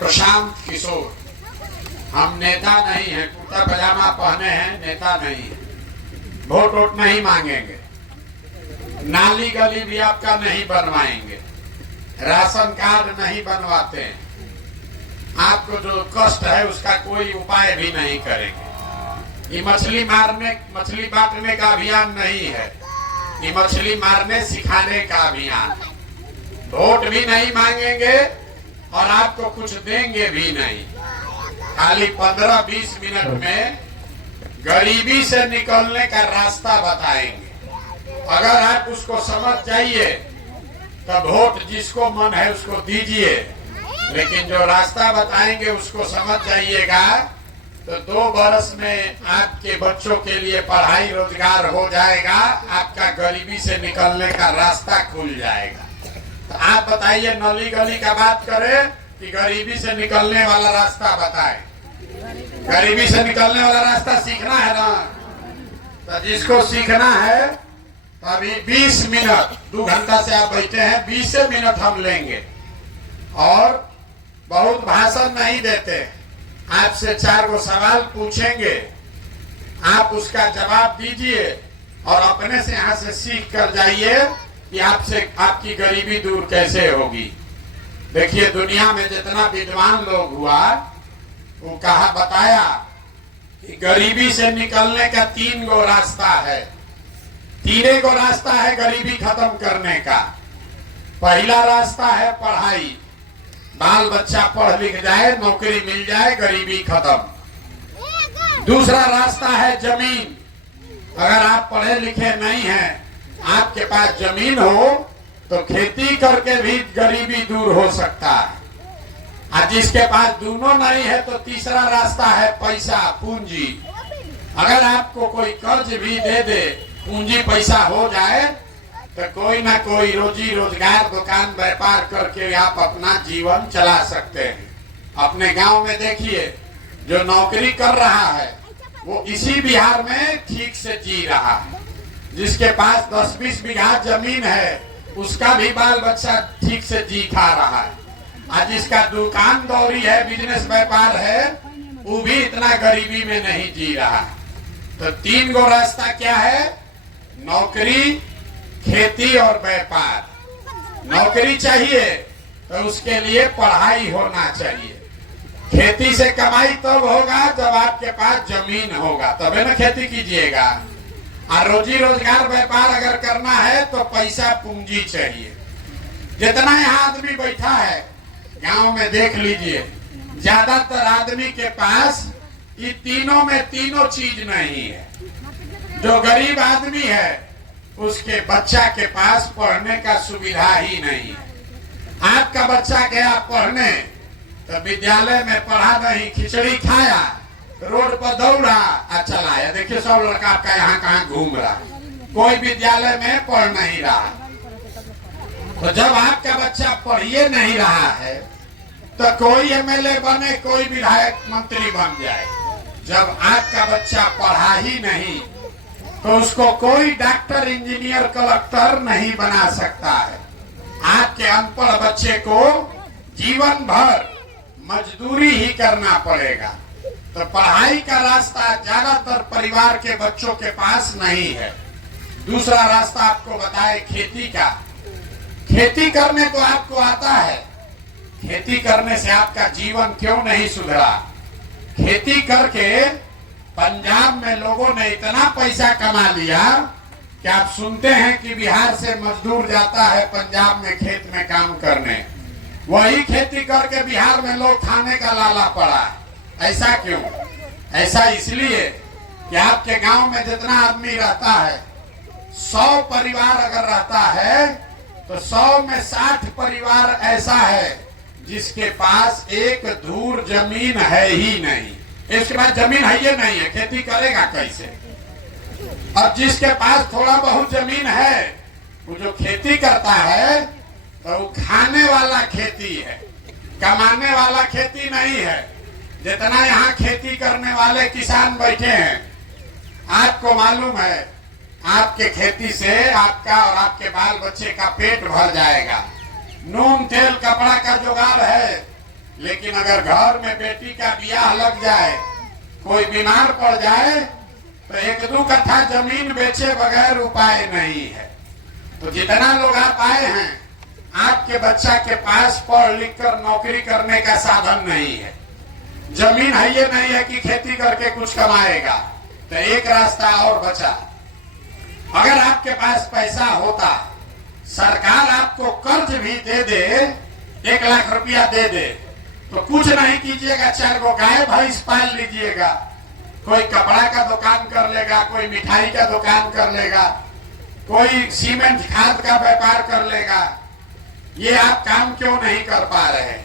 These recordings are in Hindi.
प्रशांत किशोर, हम नेता नहीं हैं, कुर्ता पजामा पहने हैं, नेता नहीं है। वोट वोट नहीं मांगेंगे, नाली गली भी आपका नहीं बनवाएंगे, राशन कार्ड नहीं बनवाते हैं, आपको जो कष्ट है उसका कोई उपाय भी नहीं करेंगे। ये मछली बांटने का अभियान नहीं है, ये मछली मारने सिखाने का अभियान है। वोट भी नहीं मांगेंगे और आपको कुछ देंगे भी नहीं। खाली 15-20 मिनट में गरीबी से निकलने का रास्ता बताएंगे। अगर आप उसको समझ जाइए तो वोट जिसको मन है उसको दीजिए, लेकिन जो रास्ता बताएंगे उसको समझ जाइएगा तो 2 वर्ष में आपके बच्चों के लिए पढ़ाई रोजगार हो जाएगा, आपका गरीबी से निकलने का रास्ता खुल जाएगा। तो आप बताइए, नली गली का बात करें कि गरीबी से निकलने वाला रास्ता बताएं। गरीबी से निकलने वाला रास्ता सीखना है ना, तो जिसको सीखना है तो अभी 20 मिनट, 2 घंटा से आप बैठे हैं, 20 मिनट हम लेंगे और बहुत भाषण नहीं देते। आपसे 4 गो सवाल पूछेंगे, आप उसका जवाब दीजिए और अपने से यहाँ से सीख कर जाइए कि आपकी गरीबी दूर कैसे होगी। देखिए, दुनिया में जितना विद्वान लोग हुआ वो बताया कि गरीबी से निकलने का 3 गो रास्ता है। 3 गो रास्ता है गरीबी खत्म करने का। पहला रास्ता है पढ़ाई, बाल बच्चा पढ़ लिख जाए, नौकरी मिल जाए, गरीबी खत्म। दूसरा रास्ता है जमीन। अगर आप पढ़े लिखे नहीं हैं, आपके पास जमीन हो तो खेती करके भी गरीबी दूर हो सकता है। और जिसके पास दोनों नहीं है तो तीसरा रास्ता है पैसा, पूंजी। अगर आपको कोई कर्ज भी दे दे, पूंजी पैसा हो जाए तो कोई ना कोई रोजी रोजगार, दुकान व्यापार करके आप अपना जीवन चला सकते हैं। अपने गांव में देखिए, जो नौकरी कर रहा है वो इसी बिहार में ठीक से जी रहा है। जिसके पास 10-20 बीघा जमीन है उसका भी बाल बच्चा ठीक से जी खा रहा है। आज जिसका दुकान दौरी है, बिजनेस व्यापार है, वो भी इतना गरीबी में नहीं जी रहा है। तो 3 गो रास्ता क्या है? नौकरी, खेती और व्यापार। नौकरी चाहिए तो उसके लिए पढ़ाई होना चाहिए। खेती से कमाई तब होगा जब आपके पास जमीन होगा, तबे ना खेती कीजिएगा। और रोजी रोजगार व्यापार अगर करना है तो पैसा, पूंजी चाहिए। जितना यहाँ आदमी बैठा है गांव में देख लीजिए, ज्यादातर आदमी के पास ये तीनों में तीनों चीज नहीं है। जो गरीब आदमी है उसके बच्चा के पास पढ़ने का सुविधा ही नहीं है। आपका बच्चा गया पढ़ने तो विद्यालय में पढ़ा नहीं, खिचड़ी खाया, रोड पर दौड़ा और चलाया। देखिए, सब लड़का आपका यहाँ कहाँ घूम रहा, कोई विद्यालय में पढ़ नहीं रहा। तो जब आपका बच्चा पढ़िए नहीं रहा है तो कोई एमएलए बने, कोई विधायक मंत्री बन जाए। जब आपका बच्चा पढ़ा ही नहीं तो उसको कोई डॉक्टर, इंजीनियर, कलेक्टर नहीं बना सकता है। आपके अनपढ़ बच्चे को जीवन भर मजदूरी ही करना पड़ेगा। तो पढ़ाई का रास्ता ज्यादातर परिवार के बच्चों के पास नहीं है। दूसरा रास्ता आपको बताए खेती का। खेती करने को आपको आता है, खेती करने से आपका जीवन क्यों नहीं सुधरा? खेती करके पंजाब में लोगों ने इतना पैसा कमा लिया कि आप सुनते हैं कि बिहार से मजदूर जाता है पंजाब में खेत में काम करने। वही खेती करके बिहार में लोग खाने का लाला पड़ा है। ऐसा क्यों? ऐसा इसलिए कि आपके गांव में जितना आदमी रहता है, 100 परिवार अगर रहता है तो 100 में 60 परिवार ऐसा है जिसके पास एक धूर जमीन है ही नहीं। इसके पास जमीन है ही नहीं है, खेती करेगा कैसे? और जिसके पास थोड़ा बहुत जमीन है, वो जो खेती करता है तो वो खाने वाला खेती है, कमाने वाला खेती नहीं है। जितना यहाँ खेती करने वाले किसान बैठे हैं, आपको मालूम है आपके खेती से आपका और आपके बाल बच्चे का पेट भर जाएगा। नून तेल कपड़ा का जुगाड़ है, लेकिन अगर घर में बेटी का ब्याह लग जाए, कोई बीमार पड़ जाए, तो 1-2 कट्ठा जमीन बेचे बगैर उपाय नहीं है। तो जितना लोग आप आए हैं, आपके बच्चा के पास पढ़ लिख कर नौकरी करने का साधन नहीं है, जमीन है ये नहीं है कि खेती करके कुछ कमाएगा, तो एक रास्ता और बचा। अगर आपके पास पैसा होता, सरकार आपको कर्ज भी दे दे, 1 लाख रुपया दे दे, तो कुछ नहीं कीजिएगा, 4 गो गाय भैंस पाल लीजिएगा, कोई कपड़ा का दुकान कर लेगा, कोई मिठाई का दुकान कर लेगा, कोई सीमेंट खाद का व्यापार कर लेगा। ये आप काम क्यों नहीं कर पा रहे?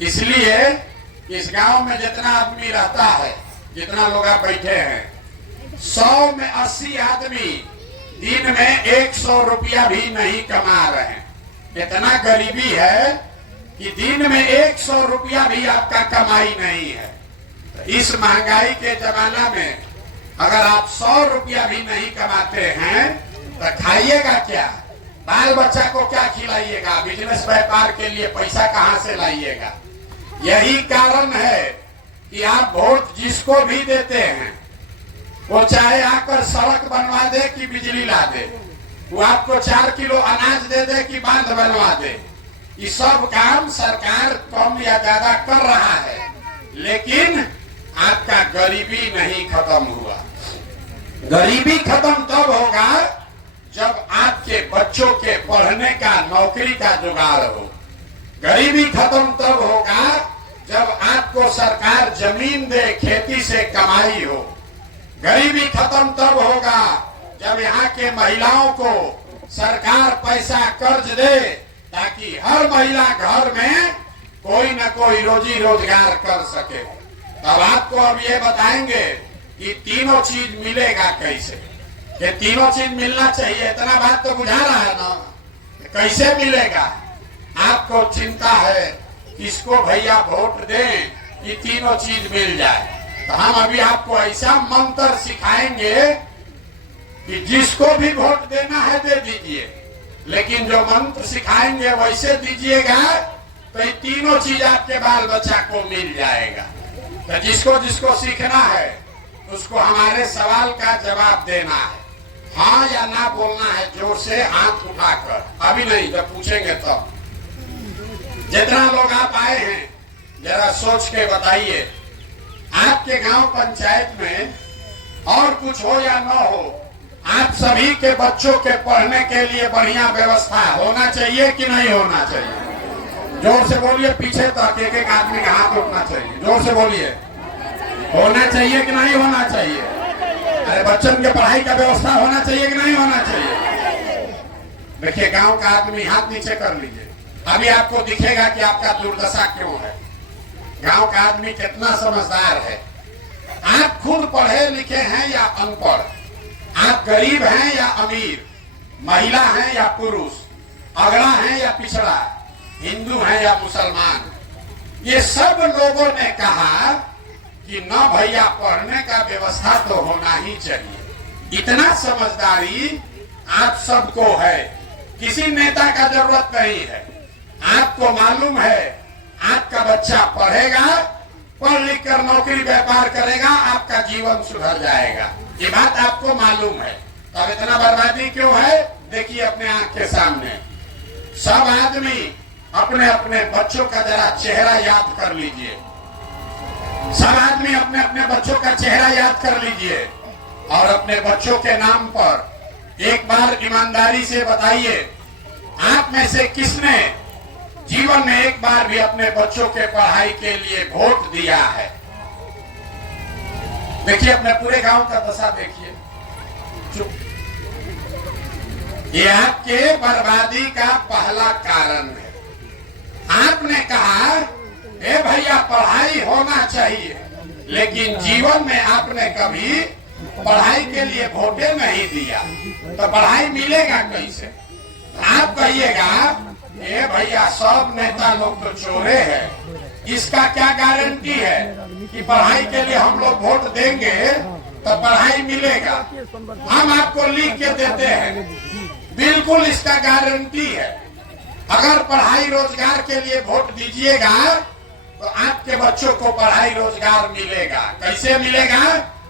इसलिए इस गांव में जितना आदमी रहता है, जितना लोग आप बैठे हैं, 100 में 80 आदमी दिन में 100 रुपया भी नहीं कमा रहे हैं। इतना गरीबी है कि दिन में 100 रुपया भी आपका कमाई नहीं है। तो इस महंगाई के जमाना में अगर आप 100 रुपया भी नहीं कमाते हैं, तो खाइएगा क्या? बाल बच्चा को क्या खिलाइएगा? बिजनेस व्यापार के लिए पैसा कहां से लाइएगा? यही कारण है कि आप वोट जिसको भी देते हैं, वो चाहे आकर सड़क बनवा दे कि बिजली ला दे, वो आपको 4 किलो अनाज दे दे कि बांध बनवा दे, ये सब काम सरकार कम या ज्यादा कर रहा है, लेकिन आपका गरीबी नहीं खत्म हुआ। गरीबी खत्म तब होगा जब आपके बच्चों के पढ़ने का, नौकरी का जुगाड़ हो। गरीबी खत्म तब होगा जब आपको सरकार जमीन दे, खेती से कमाई हो। गरीबी खत्म तब होगा जब यहाँ के महिलाओं को सरकार पैसा कर्ज दे, ताकि हर महिला घर में कोई न कोई रोजी रोजगार कर सके। तब आपको अब ये बताएंगे कि तीनों चीज मिलेगा कैसे। ये तीनों चीज मिलना चाहिए, इतना बात तो बुझा रहा है ना? कैसे मिलेगा? आपको चिंता है किसको भैया वोट दें कि तीनों चीज मिल जाए, तो हम अभी आपको ऐसा मंत्र सिखाएंगे कि जिसको भी वोट देना है दे दीजिए, लेकिन जो मंत्र सिखाएंगे वैसे दीजिएगा, तो ये तीनों चीज आपके बाल बच्चा को मिल जाएगा। तो जिसको जिसको सीखना है उसको हमारे सवाल का जवाब देना है, हाँ या ना बोलना है, जोर से हाथ उठाकर। अभी नहीं, जब पूछेंगे तो। जितना लोग आप आए हैं, जरा सोच के बताइए, आपके गांव पंचायत में और कुछ हो या न हो, आप सभी के बच्चों के पढ़ने के लिए बढ़िया व्यवस्था होना चाहिए कि नहीं होना चाहिए? जोर से बोलिए, पीछे तक एक आदमी का हाथ उठना चाहिए, जोर से बोलिए। होना चाहिए कि नहीं होना चाहिए? अरे बच्चों के पढ़ाई का व्यवस्था होना चाहिए कि नहीं होना चाहिए? देखिए, गांव का आदमी हाथ नीचे कर लीजिए, अभी आपको दिखेगा कि आपका दुर्दशा क्यों है। गांव का आदमी कितना समझदार है। आप खुद पढ़े लिखे हैं या अनपढ़, आप गरीब हैं या अमीर, महिला हैं या पुरुष, अगड़ा हैं या पिछड़ा, हिंदू हैं या मुसलमान, ये सब लोगों ने कहा कि न भैया पढ़ने का व्यवस्था तो होना ही चाहिए। इतना समझदारी आप सबको है, किसी नेता का जरूरत नहीं है। आपको मालूम है आपका बच्चा पढ़ेगा, पढ़ लिख कर नौकरी व्यापार करेगा, आपका जीवन सुधर जाएगा, ये बात आपको मालूम है। तो अब इतना बर्बादी क्यों है? देखिए अपने आंख के सामने, सब आदमी अपने अपने बच्चों का जरा चेहरा याद कर लीजिए। सब आदमी अपने अपने बच्चों का चेहरा याद कर लीजिए और अपने बच्चों के नाम पर एक बार ईमानदारी से बताइए, आप में से किसने जीवन में एक बार भी अपने बच्चों के पढ़ाई के लिए वोट दिया है? देखिए अपने पूरे गांव का दशा देखिए। ये आपके बर्बादी का पहला कारण है। आपने कहा ए भैया पढ़ाई होना चाहिए, लेकिन जीवन में आपने कभी पढ़ाई के लिए वोटे नहीं दिया, तो पढ़ाई मिलेगा कैसे? आप कहिएगा ए भैया सब नेता लोग तो चोरे हैं, इसका क्या गारंटी है कि पढ़ाई के लिए हम लोग वोट देंगे तो पढ़ाई मिलेगा? हम आपको लिख के देते हैं, बिल्कुल इसका गारंटी है। अगर पढ़ाई रोजगार के लिए वोट दीजिएगा तो आपके बच्चों को पढ़ाई रोजगार मिलेगा। कैसे मिलेगा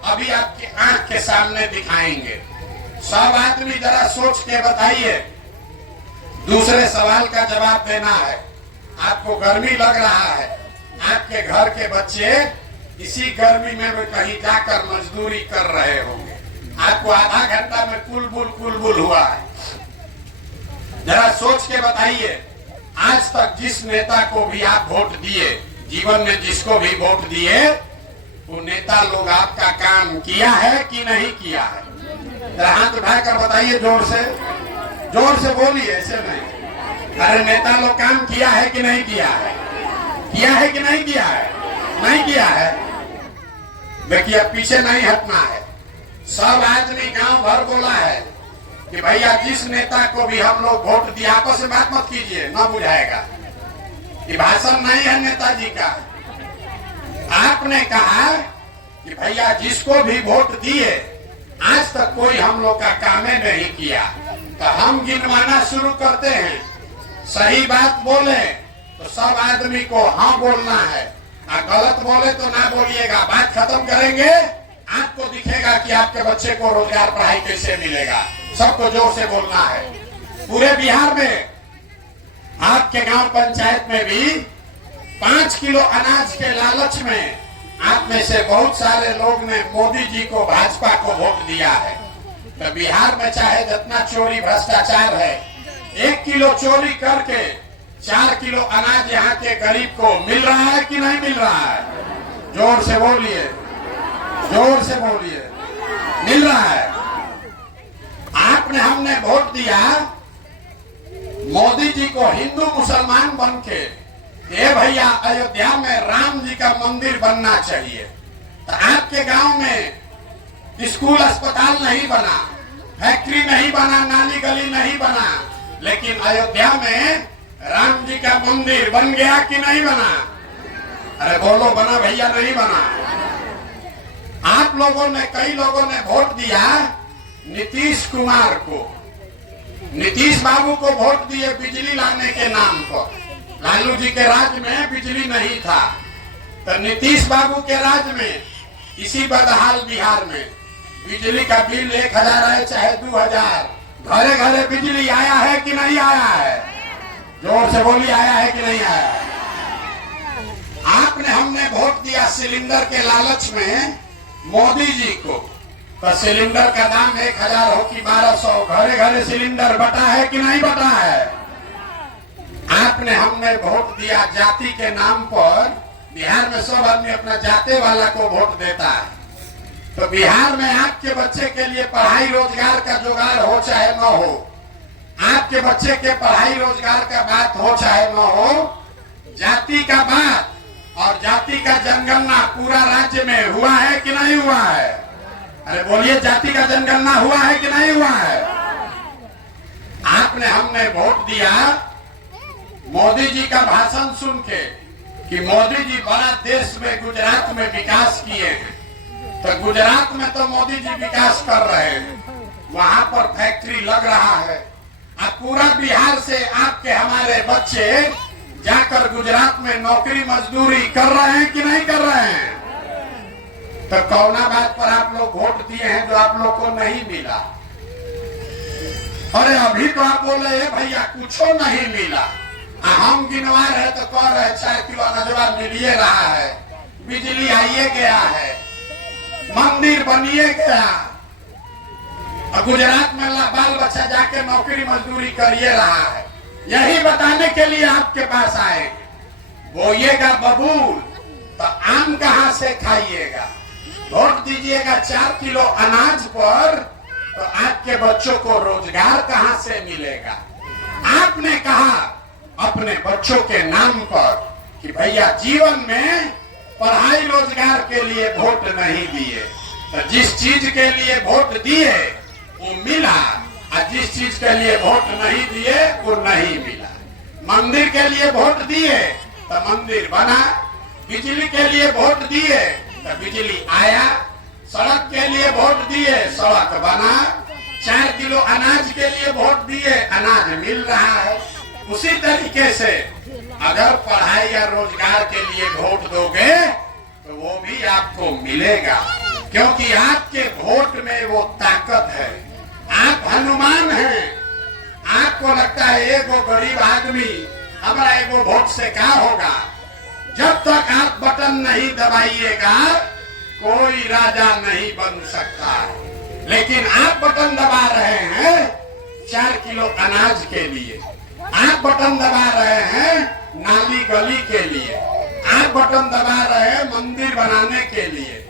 अभी आपकी आंख के सामने दिखाएंगे। सब आदमी जरा सोच के बताइए। दूसरे सवाल का जवाब देना है। आपको गर्मी लग रहा है, आपके घर के बच्चे इसी गर्मी में भी कहीं जाकर मजदूरी कर रहे होंगे। आपको आधा घंटा में कुलबुल हुआ है। जरा सोच के बताइए, आज तक जिस नेता को भी आप वोट दिए, जीवन में जिसको भी वोट दिए, वो नेता लोग आपका काम किया है कि नहीं किया है? जरा हाथ उठाकर बताइए, जोर से बोलिए, ऐसे नहीं। अरे नेता लोग काम किया है कि नहीं किया है? किया है कि नहीं किया है? नहीं किया है। देखिए अब पीछे नहीं हटना है। सब आदमी गांव भर बोला है कि भैया जिस नेता को भी हम लोग वोट दिया, आपस में बात मत कीजिए, ना बुझाएगा। ये भाषण नहीं है नेताजी का। आपने कहा कि भैया जिसको भी वोट दिए, आज तक कोई हम लोग का काम नहीं किया, तो हम गिनवाना शुरू करते हैं। सही बात बोले तो सब आदमी को हाँ बोलना है, और गलत बोले तो ना बोलिएगा। बात खत्म करेंगे, आपको दिखेगा कि आपके बच्चे को रोजगार पढ़ाई कैसे मिलेगा। सबको जोर से बोलना है। पूरे बिहार में आपके गांव पंचायत में भी 5 किलो अनाज के लालच में आप में से बहुत सारे लोग ने मोदी जी को, भाजपा को वोट दिया है। तो बिहार में चाहे जितना चोरी भ्रष्टाचार है, 1 किलो चोरी करके 4 किलो अनाज यहाँ के गरीब को मिल रहा है कि नहीं मिल रहा है? जोर से बोलिए, जोर से बोलिए। मिल रहा है। आपने हमने वोट दिया मोदी जी को हिंदू मुसलमान बन के, ये भैया अयोध्या में राम जी का मंदिर बनना चाहिए। तो आपके गांव में स्कूल अस्पताल नहीं बना, फैक्ट्री नहीं बना, नाली गली नहीं बना, लेकिन अयोध्या में राम जी का मंदिर बन गया कि नहीं बना? अरे बोलो, बना भैया नहीं बना? आप लोगों ने, कई लोगों ने वोट दिया नीतीश कुमार को। नीतीश बाबू को वोट दिए बिजली लाने के नाम पर। लालू जी के राज में बिजली नहीं था, तो नीतीश बाबू के राज में इसी बदहाल बिहार में बिजली का बिल 1000 है चाहे 2000, घरे घरे बिजली आया है कि नहीं आया है? जोर से बोलिए, आया है कि नहीं आया? आपने हमने वोट दिया सिलेंडर के लालच में मोदी जी को, तो सिलेंडर का दाम 1000 हो कि 1200, घरे घरे सिलेंडर बटा है कि नहीं बटा है? आपने हमने वोट दिया जाति के नाम पर। बिहार में सब आदमी अपना जाते वाला को वोट देता है। तो बिहार में आपके बच्चे के लिए पढ़ाई रोजगार का जुगाड़ हो चाहे न हो, आपके बच्चे के पढ़ाई रोजगार का बात हो चाहे न हो, जाति का बात और जाति का जनगणना पूरा राज्य में हुआ है कि नहीं हुआ है? अरे बोलिए, जाति का जनगणना हुआ है कि नहीं हुआ है? आपने हमने वोट दिया मोदी जी का भाषण सुन के कि मोदी जी बड़ा देश में, गुजरात में विकास किए हैं। तो गुजरात में तो मोदी जी विकास कर रहे हैं, वहां पर फैक्ट्री लग रहा है। अब पूरा बिहार से आपके हमारे बच्चे जाकर गुजरात में नौकरी मजदूरी कर रहे हैं कि नहीं कर रहे हैं? तो कौना बात पर आप लोग वोट दिए हैं जो आप लोग को नहीं मिला? अरे अभी तो आप बोले भैया कुछो नहीं मिला, हम गिनवा रहे तो कह रहे 4 किलो अनाजवा मिलिए रहा है, बिजली आइए गया है, मंदिर बनिए गया, और गुजरात में बाल बच्चा जाके नौकरी मजदूरी करिए रहा है। यही बताने के लिए आपके पास आए। बोइएगा बबूल तो आम कहां से खाइएगा? वोट दीजिएगा 4 किलो अनाज पर, तो आपके बच्चों को रोजगार कहां से मिलेगा? आपने कहा अपने बच्चों के नाम पर कि भैया जीवन में पढ़ाई रोजगार के लिए वोट नहीं दिए, तो जिस चीज के लिए वोट दिए वो मिला, और जिस चीज के लिए वोट नहीं दिए वो नहीं मिला। मंदिर के लिए वोट दिए तो मंदिर बना, बिजली के लिए वोट दिए तो बिजली आया, सड़क के लिए वोट दिए सड़क बना, 4 किलो अनाज के लिए वोट दिए अनाज मिल रहा है। उसी तरीके से अगर पढ़ाई या रोजगार के लिए वोट दोगे तो वो भी आपको मिलेगा, क्योंकि आपके वोट में वो ताकत है। आप हनुमान हैं। आपको लगता है एगो गरीब आदमी हमारा एगो वोट से क्या होगा? जब तक आप बटन नहीं दबाइएगा कोई राजा नहीं बन सकता। लेकिन आप बटन दबा रहे हैं 4 किलो अनाज के लिए, आप बटन दबा रहे हैं नाली गली के लिए, आप बटन दबा रहे हैं मंदिर बनाने के लिए,